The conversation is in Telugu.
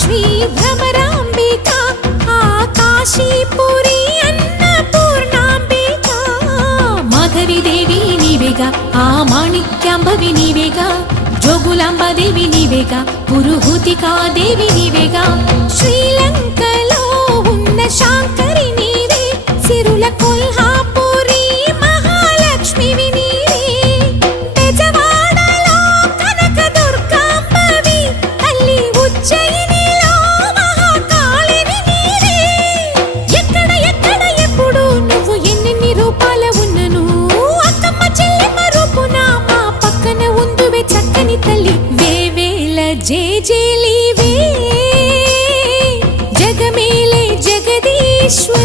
శ్రీ భ్రమరాంబికా కాశీపురి అన్నపూర్ణాంబికా మాధవిదేవి నీవేగా ఆ మాణిక్యాంబవి నీవేగా జోగులాంబాదేవి నీవేగా పురుహూతికాదేవి నీవేగా శ్రీలంకలో ఉన్న శాంకరి నీవే సిరుల కొల్హాపురి మహాలక్ష్మివి నీవే బెజవాడలో కనకదుర్గాంబవి తల్లి ఉజ్జయినిలో మహాకాళివి నీవే ఎక్కడ ఎక్కడ ఎప్పుడు నువ్వు ఎన్నెన్ని రూపాల ఉన్నను అక్కమ్మ చెల్లెమ్మ రూపున మా పక్కన ఉందువే చక్కని తల్లి వేవేల జేజేలివే జగమేలే జగదీశ్వరి